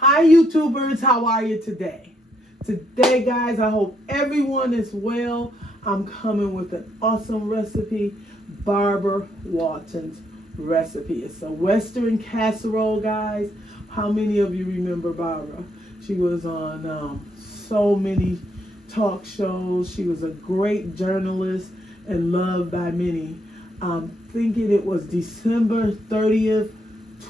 Hi YouTubers, how are you today? Today guys, I hope everyone is well. I'm coming with an awesome recipe, Barbara Walton's recipe. It's a Western casserole, guys. How many of you remember Barbara? She was on so many talk shows. She was a great journalist and loved by many. I'm thinking it was December 30th,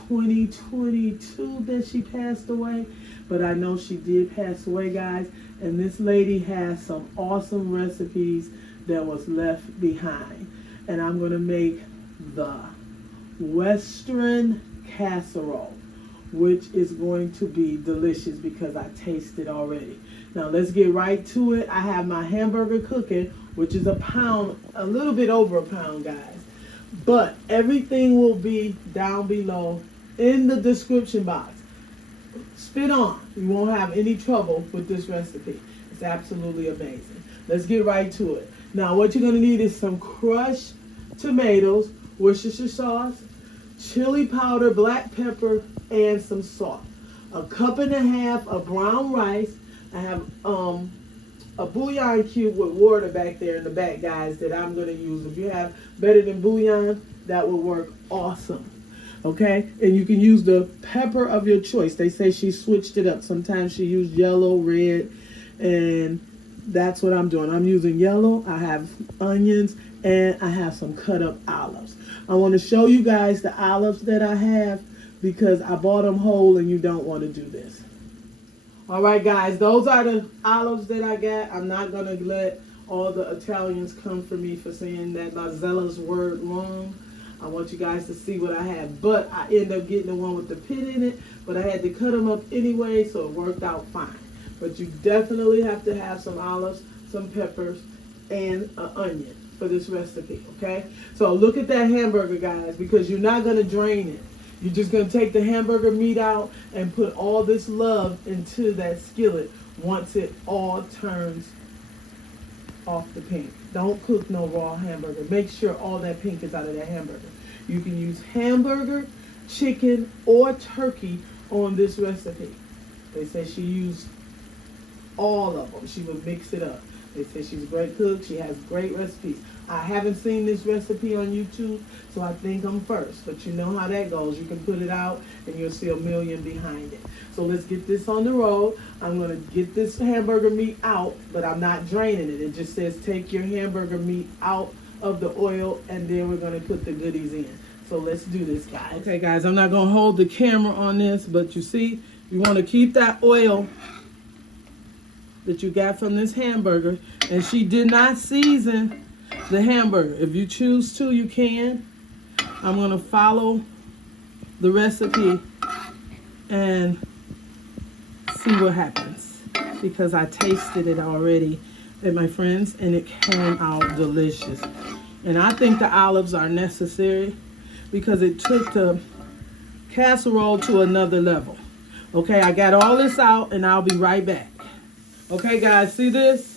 2022 that she passed away, but I know she did pass away, guys. And this lady has some awesome recipes that was left behind, and I'm going to make the Western casserole, which is going to be delicious because I tasted already. Now let's get right to it. I have my hamburger cooking, which is a pound, a little bit over a pound, guys. But everything will be down below in the description box. Spit on. You won't have any trouble with this recipe. It's absolutely amazing. Let's get right to it. Now what you're going to need is some crushed tomatoes, Worcestershire sauce, chili powder, black pepper, and some salt. A cup and a half of brown rice. I have a bouillon cube with water back there in the back, guys, that I'm going to use. If you have better than bouillon, that will work awesome. Okay? And you can use the pepper of your choice. They say she switched it up. Sometimes she used yellow, red, and that's what I'm doing. I'm using yellow. I have onions, and I have some cut up olives. I want to show you guys the olives that I have because I bought them whole and you don't want to do this. All right, guys, those are the olives that I got. I'm not going to let all the Italians come for me for saying that Marzella's word wrong. I want you guys to see what I have. But I ended up getting the one with the pit in it, but I had to cut them up anyway, so it worked out fine. But you definitely have to have some olives, some peppers, and an onion for this recipe, okay? So look at that hamburger, guys, because you're not going to drain it. You're just going to take the hamburger meat out and put all this love into that skillet once it all turns off the pink. Don't cook no raw hamburger. Make sure all that pink is out of that hamburger. You can use hamburger, chicken, or turkey on this recipe. They say she used all of them. She would mix it up. They say she's a great cook. She has great recipes. I haven't seen this recipe on YouTube, so I think I'm first. But you know how that goes. You can put it out, and you'll see a million behind it. So let's get this on the road. I'm going to get this hamburger meat out, but I'm not draining it. It just says take your hamburger meat out of the oil, and then we're going to put the goodies in. So let's do this, guys. Okay, guys, I'm not going to hold the camera on this, but you see, you want to keep that oil that you got from this hamburger, and she did not season the hamburger. If you choose to, you can. I'm going to follow the recipe and see what happens because I tasted it already at my friends and it came out delicious. And I think the olives are necessary because it took the casserole to another level. Okay, I got all this out and I'll be right back. Okay, guys, see this?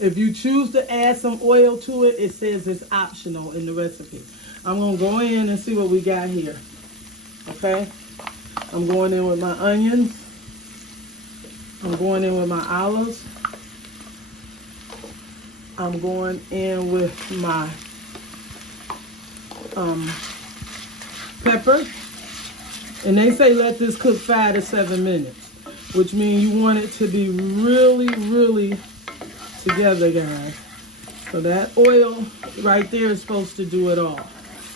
If you choose to add some oil to it, it says it's optional in the recipe. I'm going to go in and see what we got here. Okay? I'm going in with my onions. I'm going in with my olives. I'm going in with my pepper. And they say let this cook 5 to 7 minutes, which means you want it to be really, really together, guys. So that oil right there is supposed to do it all.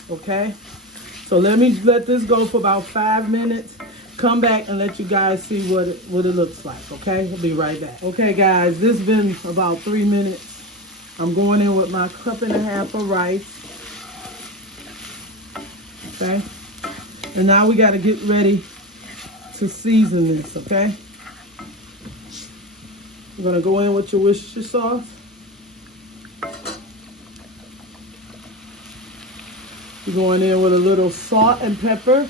Okay? So let this go for about 5 minutes. Come back and let you guys see what it looks like. Okay? We'll be right back. Okay, guys, this has been about 3 minutes. I'm going in with my cup and a half of rice. Okay? And now we got to get ready to season this, okay? You're going to go in with your Worcestershire sauce. You're going in with a little salt and pepper.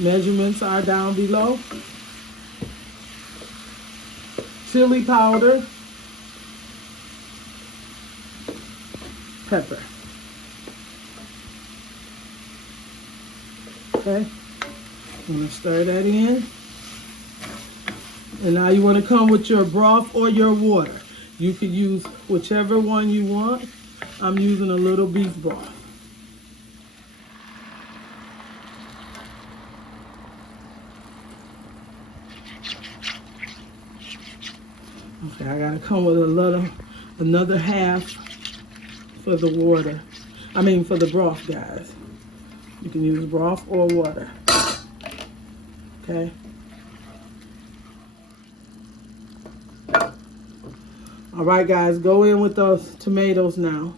Measurements are down below. Chili powder. Pepper. Okay? I'm gonna stir that in. And now you want to come with your broth or your water. You could use whichever one you want. I'm using a little beef broth. Okay, I gotta come with another half for the water. For the broth, guys. You can use broth or water. Okay. All right, guys, go in with those tomatoes now.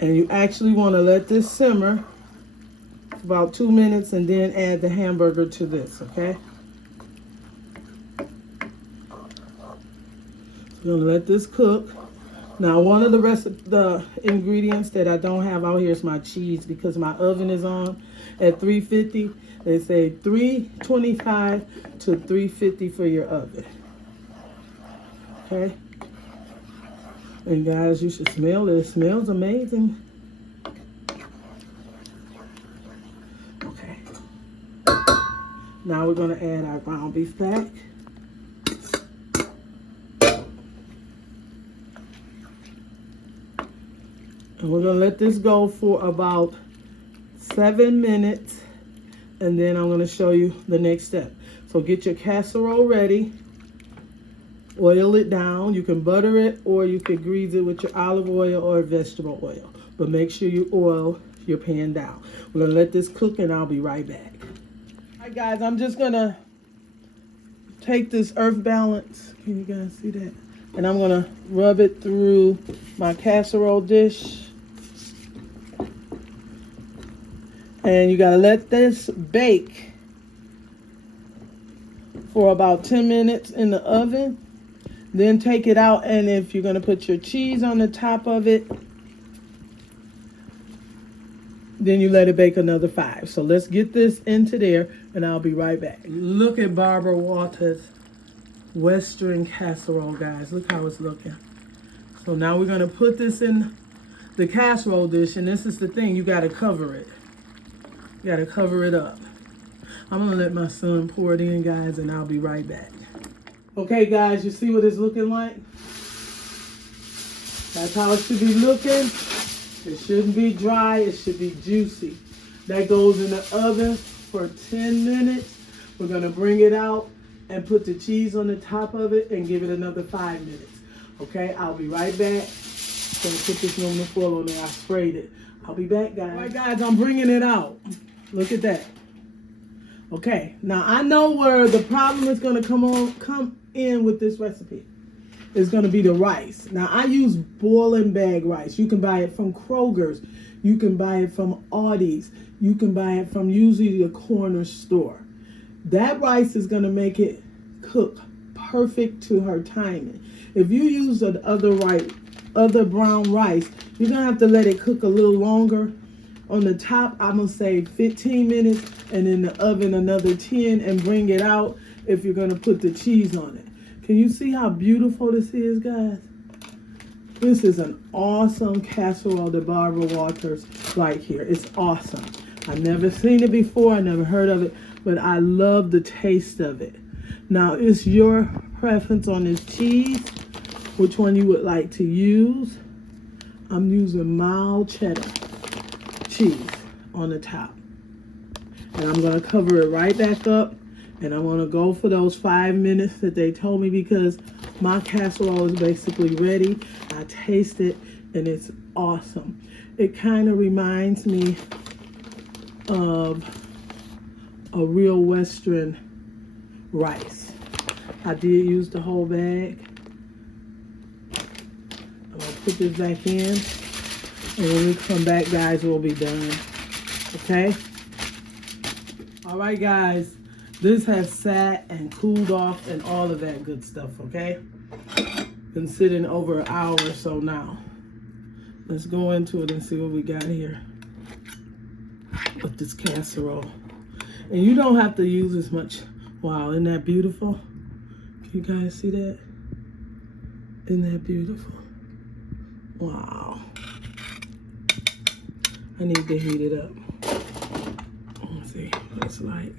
And you actually want to let this simmer for about 2 minutes and then add the hamburger to this, okay? We're gonna let this cook. Now, one of the ingredients that I don't have out here is my cheese because my oven is on at 350. They say 325 to 350 for your oven. Okay? And guys, you should smell it. It smells amazing. Okay. Now we're gonna add our ground beef back. And we're gonna let this go for about 7 minutes. And then I'm gonna show you the next step. So get your casserole ready. Oil it down. You can butter it or you can grease it with your olive oil or vegetable oil. But make sure you oil your pan down. We're gonna let this cook and I'll be right back. All right, guys, I'm just gonna take this earth balance. Can you guys see that? And I'm gonna rub it through my casserole dish. And you gotta let this bake for about 10 minutes in the oven. Then take it out, and if you're gonna put your cheese on the top of it, then you let it bake another 5. So let's get this into there, and I'll be right back. Look at Barbara Walters' Western casserole, guys. Look how it's looking. So now we're gonna put this in the casserole dish, and this is the thing, you gotta cover it. You gotta cover it up. I'm gonna let my son pour it in, guys, and I'll be right back. Okay, guys, you see what it's looking like? That's how it should be looking. It shouldn't be dry, it should be juicy. That goes in the oven for 10 minutes. We're gonna bring it out and put the cheese on the top of it and give it another 5 minutes. Okay, I'll be right back. Gonna put this aluminum foil on there. I sprayed it. I'll be back, guys. All right, guys, I'm bringing it out. Look at that. Okay, now I know where the problem is going to come in with this recipe. It's going to be the rice. Now I use boiling bag rice. You can buy it from Kroger's. You can buy it from Aldi's. You can buy it from usually the corner store. That rice is going to make it cook perfect to her timing. If you use the other brown rice, you're going to have to let it cook a little longer. On the top, I'm going to say 15 minutes, and in the oven another 10, and bring it out if you're going to put the cheese on it. Can you see how beautiful this is, guys? This is an awesome casserole that Barbara Walters like here. It's awesome. I've never seen it before. I never heard of it, but I love the taste of it. Now, it's your preference on this cheese, which one you would like to use. I'm using mild cheddar cheese on the top. And I'm going to cover it right back up. And I'm going to go for those 5 minutes that they told me because my casserole is basically ready. I taste it and it's awesome. It kind of reminds me of a real Western rice. I did use the whole bag. I'm going to put this back in. And when we come back, guys, we'll be done. Okay? All right, guys. This has sat and cooled off and all of that good stuff, okay? Been sitting over an hour or so now. Let's go into it and see what we got here with this casserole. And you don't have to use as much. Wow, isn't that beautiful? Can you guys see that? Isn't that beautiful? Wow. I need to heat it up. Let's see what it's like.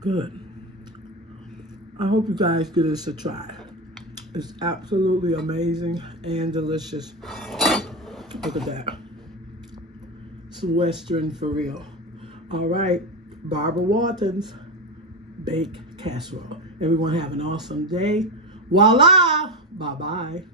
Good. I hope you guys give this a try. It's absolutely amazing and delicious. Look at that. It's Western for real. All right, Barbara Walton's Baked Casserole. Everyone have an awesome day. Voila! Bye-bye.